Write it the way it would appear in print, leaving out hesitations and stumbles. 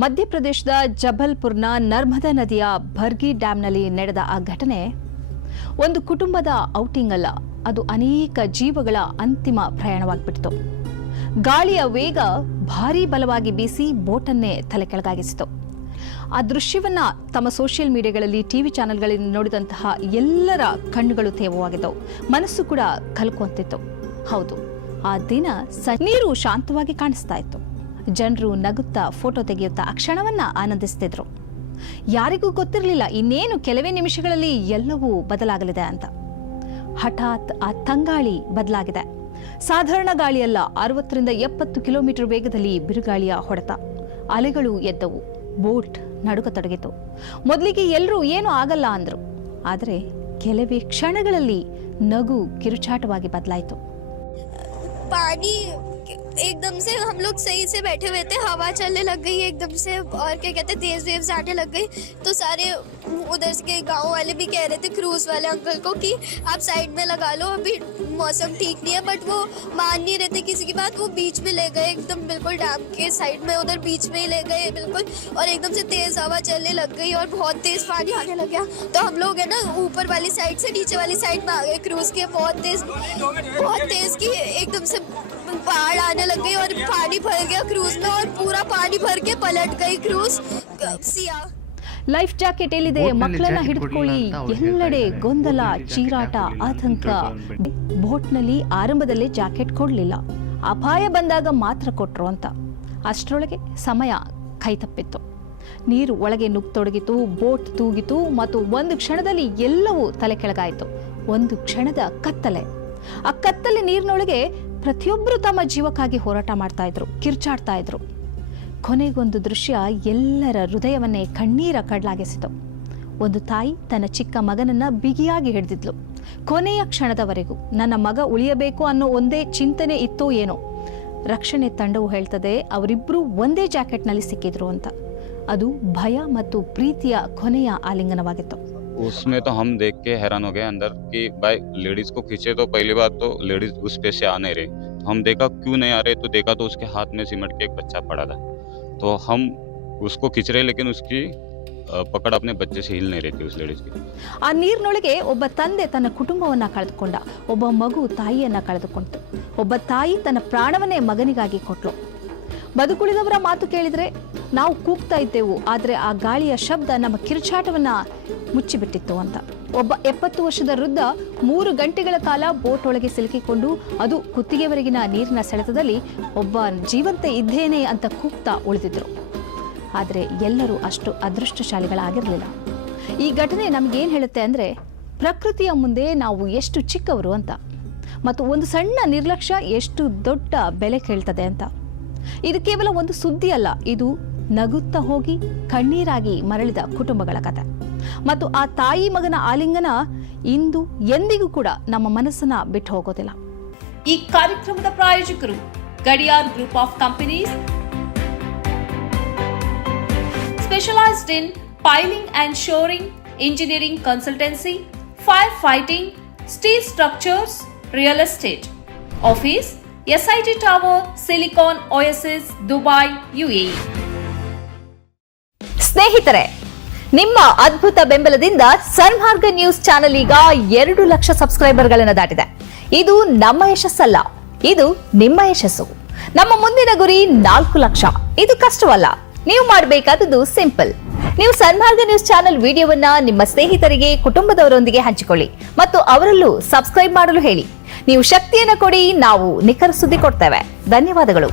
ಮಧ್ಯಪ್ರದೇಶದ ಜಬಲ್ಪುರ್ನ ನರ್ಮದಾ ನದಿಯ ಭರ್ಗಿ ಡ್ಯಾಂನಲ್ಲಿ ನಡೆದ ಆ ಘಟನೆ ಒಂದು ಕುಟುಂಬದ ಔಟಿಂಗ್ ಅಲ್ಲ, ಅದು ಅನೇಕ ಜೀವಗಳ ಅಂತಿಮ ಪ್ರಯಾಣವಾಗಿಬಿಟ್ಟಿತು. ಗಾಳಿಯ ವೇಗ ಭಾರೀ ಬಲವಾಗಿ ಬೀಸಿ ಬೋಟನ್ನೇ ತಲೆ ಕೆಳಗಾಗಿಸಿತು. ಆ ದೃಶ್ಯವನ್ನ ತಮ್ಮ ಸೋಷಿಯಲ್ ಮೀಡಿಯಾಗಳಲ್ಲಿ, ಟಿವಿ ಚಾನೆಲ್ಗಳಲ್ಲಿ ನೋಡಿದಂತಹ ಎಲ್ಲರ ಕಣ್ಣುಗಳು ತೇವವಾಗಿದ್ದವು, ಮನಸ್ಸು ಕೂಡ ಕಲ್ಕೊಂತಿತ್ತು. ಹೌದು, ಆ ದಿನ ನೀರು ಶಾಂತವಾಗಿ ಕಾಣಿಸ್ತಾ ಇತ್ತು. ಜನರು ನಗುತ್ತಾ ಫೋಟೋ ತೆಗೆಯುತ್ತಾ ಆ ಕ್ಷಣವನ್ನ ಆನಂದಿಸ್ತಿದ್ರು. ಯಾರಿಗೂ ಗೊತ್ತಿರಲಿಲ್ಲ ಇನ್ನೇನು ಕೆಲವೇ ನಿಮಿಷಗಳಲ್ಲಿ ಎಲ್ಲವೂ ಬದಲಾಗಲಿದೆ ಅಂತ. ಹಠಾತ್ ಆ ತಂಗಾಳಿ ಬದಲಾಗಿದೆ. ಸಾಧಾರಣ ಗಾಳಿಯಲ್ಲ, 60ರಿಂದ 70 ಕಿಲೋಮೀಟರ್ ವೇಗದಲ್ಲಿ ಬಿರುಗಾಳಿಯ ಹೊಡೆತ. ಅಲೆಗಳು ಎದ್ದವು, ಬೋಟ್ ನಡುಗತೊಡಗಿತು. ಮೊದಲಿಗೆ ಎಲ್ಲರೂ ಏನೂ ಆಗಲ್ಲ ಅಂದ್ರು, ಆದರೆ ಕೆಲವೇ ಕ್ಷಣಗಳಲ್ಲಿ ನಗು ಕಿರುಚಾಟವಾಗಿ ಬದಲಾಯಿತು. पानी एकदम से हम लोग सही से बैठे हुए थे, हवा चलने लग गई एकदम से, और क्या कहते हैं तेज वेव्स आने लग गई. तो सारे उधर के गांव वाले भी कह रहे थे क्रूज वाले अंकल को कि आप साइड में लगा लो, अभी मौसम ठीक नहीं है. बट वो मान नहीं रहे थे किसी की बात. वो बीच में ले गए, एकदम बिल्कुल डैम के साइड में, उधर बीच में ही ले गए बिल्कुल. और एकदम से तेज हवा चलने लग गई और बहुत तेज पानी आने लग गया. तो हम लोग है ना ऊपर वाली साइड से नीचे वाली साइड में आ गए क्रूज के. बहुत तेज की एकदम से बाढ़ आने लग गई और पानी भर गया क्रूज में, और पूरा पानी भर के पलट गई क्रूज. सिया ಲೈಫ್ ಜಾಕೆಟ್ ಎಲ್ಲಿದೆ, ಮಕ್ಕಳನ್ನ ಹಿಡಿದುಕೊಳ್ಳಿ, ಎಲ್ಲೆಡೆ ಗೊಂದಲ, ಚೀರಾಟ, ಆತಂಕ. ಬೋಟ್ನಲ್ಲಿ ಆರಂಭದಲ್ಲಿ ಜಾಕೆಟ್ ಕೊಡಲಿಲ್ಲ, ಅಪಾಯ ಬಂದಾಗ ಮಾತ್ರ ಕೊಟ್ರು ಅಂತ. ಅಷ್ಟರೊಳಗೆ ಸಮಯ ಕೈತಪ್ಪಿತ್ತು. ನೀರು ಒಳಗೆ ನುಗ್ಗತೊಡಗಿತು, ಬೋಟ್ ತೂಗಿತು ಮತ್ತು ಒಂದು ಕ್ಷಣದಲ್ಲಿ ಎಲ್ಲವೂ ತಲೆ ಕೆಳಗಾಯಿತು. ಒಂದು ಕ್ಷಣದ ಕತ್ತಲೆ. ಆ ಕತ್ತಲೆ ನೀರಿನೊಳಗೆ ಪ್ರತಿಯೊಬ್ಬರು ತಮ್ಮ ಜೀವಕ್ಕಾಗಿ ಹೋರಾಟ ಮಾಡ್ತಾ ಇದ್ರು, ಕಿರ್ಚಾಡ್ತಾ ಇದ್ರು. ಕೊನೆಗೊಂದು ದೃಶ್ಯ ಎಲ್ಲರ ಹೃದಯವನ್ನೇ ಕಣ್ಣೀರ ಕಡಲಾಗಿಸಿತು. ಒಂದು ತಾಯಿ ತನ್ನ ಚಿಕ್ಕ ಮಗನನ್ನ ಬಿಗಿಯಾಗಿ ಹಿಡಿದಿದ್ಲು. ಕೊನೆಯ ಕ್ಷಣದವರೆಗೂ ನನ್ನ ಮಗ ಉಳಿಯಬೇಕು ಅನ್ನೋ ಒಂದೇ ಚಿಂತನೆ ಇತ್ತೋ ಏನೋ. ರಕ್ಷಣೆ ತಂಡವು ಹೇಳ್ತದೆ ಅವರಿಬ್ಬರೂ ಒಂದೇ ಜಾಕೆಟ್ನಲ್ಲಿ ಸಿಕ್ಕಿದ್ರು ಅಂತ. ಅದು ಭಯ ಮತ್ತು ಪ್ರೀತಿಯ ಕೊನೆಯ ಆಲಿಂಗನವಾಗಿತ್ತು. उसमें तो हम देख के हैरान हो गए अंदर कि भाई लेडीज को खींचे तो पहली बात तो लेडीज उस पे से आ नहीं रही. हम देखा क्यों नहीं आ रहे, तो देखा तो उसके हाथ में सिमट के एक बच्चा पड़ा था. तो हम उसको खींच रहे लेकिन उसकी पकड़ अपने बच्चे से हिल नहीं रही थी उस लेडीज की. ಆ ನೀರಿನೊಳಗೆ ಒಬ್ಬ ತಂದೆ ತನ್ನ ಕುಟುಂಬವನ್ನ ಕಳೆದುಕೊಂಡ, ಒಬ್ಬ ಮಗು ತಾಯಿಯನ್ನ ಕಳೆದುಕೊಂಡಿತು, ಒಬ್ಬ ತಾಯಿ ತನ್ನ ಪ್ರಾಣವನ್ನೇ ಮಗನಿಗಾಗಿ ಕೊಟ್ಲು. ಬದುಕುಳಿದವರ ಮಾತು ಕೇಳಿದ್ರೆ ನಾವು ಕೂಗ್ತಾ ಇದ್ದೆವು, ಆದರೆ ಆ ಗಾಳಿಯ ಶಬ್ದ ನಮ್ಮ ಕಿರುಚಾಟವನ್ನ ಮುಚ್ಚಿಬಿಟ್ಟಿತ್ತು ಅಂತ. ಒಬ್ಬ 70 ವರ್ಷದ ವೃದ್ಧ 3 ಗಂಟೆಗಳ ಕಾಲ ಬೋಟ್ ಒಳಗೆ ಸಿಲುಕಿಕೊಂಡು, ಅದು ಕುತ್ತಿಗೆವರೆಗಿನ ನೀರಿನ ಸೆಳೆತದಲ್ಲಿ ಒಬ್ಬ ಜೀವಂತ ಇದ್ದೇನೆ ಅಂತ ಕೂಗ್ತಾ ಉಳಿದಿದ್ರು. ಆದರೆ ಎಲ್ಲರೂ ಅಷ್ಟು ಅದೃಷ್ಟಶಾಲಿಗಳಾಗಿರಲಿಲ್ಲ. ಈ ಘಟನೆ ನಮಗೇನು ಹೇಳುತ್ತೆ ಅಂದರೆ, ಪ್ರಕೃತಿಯ ಮುಂದೆ ನಾವು ಎಷ್ಟು ಚಿಕ್ಕವರು ಅಂತ, ಮತ್ತು ಒಂದು ಸಣ್ಣ ನಿರ್ಲಕ್ಷ್ಯ ಎಷ್ಟು ದೊಡ್ಡ ಬೆಲೆ ಕೇಳ್ತದೆ ಅಂತ. ಇದು ಕೇವಲ ಒಂದು ಸುದ್ದಿ ಅಲ್ಲ, ಇದು ನಗುತ್ತಾ ಹೋಗಿ ಕಣ್ಣೀರಾಗಿ ಮರಳಿದ ಕುಟುಂಬಗಳ ಕಥೆ. ಮತ್ತು ಆ ತಾಯಿ ಮಗನ ಆಲಿಂಗನ ಇಂದು ಎಂದಿಗೂ ಕೂಡ ನಮ್ಮ ಮನಸ್ಸನ್ನ ಬಿಟ್ಟು ಹೋಗೋದಿಲ್ಲ. ಈ ಕಾರ್ಯಕ್ರಮದ ಪ್ರಾಯೋಜಕರು Gadiyar group of companies, specialised in piling and shoring, engineering consultancy, fire fighting, steel structures, real estate. Office SIT Tower, Silicon Oasis, Dubai, UAE. ಸ್ನೇಹಿತರೆ, ನಿಮ್ಮ ಅದ್ಭುತ ಬೆಂಬಲದಿಂದ ಸನ್ಮಾರ್ಗ ನ್ಯೂಸ್ ಚಾನೆಲ್ ಈಗ 2 ಲಕ್ಷ ಸಬ್ಸ್ಕ್ರೈಬರ್ಗಳನ್ನು ದಾಟಿದೆ. ಇದು ನಮ್ಮ ಯಶಸ್ಸಲ್ಲ, ಇದು ನಿಮ್ಮ ಯಶಸ್ಸು. ನಮ್ಮ ಮುಂದಿನ ಗುರಿ 4 ಲಕ್ಷ. ಇದು ಕಷ್ಟವಲ್ಲ, ನೀವು ಮಾಡಬೇಕಾದದ್ದು ಸಿಂಪಲ್. ನೀವು ಸನ್ಮಾರ್ಗ ನ್ಯೂಸ್ ಚಾನೆಲ್ ವಿಡಿಯೋವನ್ನ ನಿಮ್ಮ ಸ್ನೇಹಿತರಿಗೆ, ಕುಟುಂಬದವರೊಂದಿಗೆ ಹಂಚಿಕೊಳ್ಳಿ ಮತ್ತು ಅವರಲ್ಲೂ ಸಬ್ಸ್ಕ್ರೈಬ್ ಮಾಡಲು ಹೇಳಿ. ನೀವು ಶಕ್ತಿಯನ್ನು ಕೊಡಿ, ನಾವು ನಿಖರ ಸುದ್ದಿ ಕೊಡ್ತೇವೆ. ಧನ್ಯವಾದಗಳು.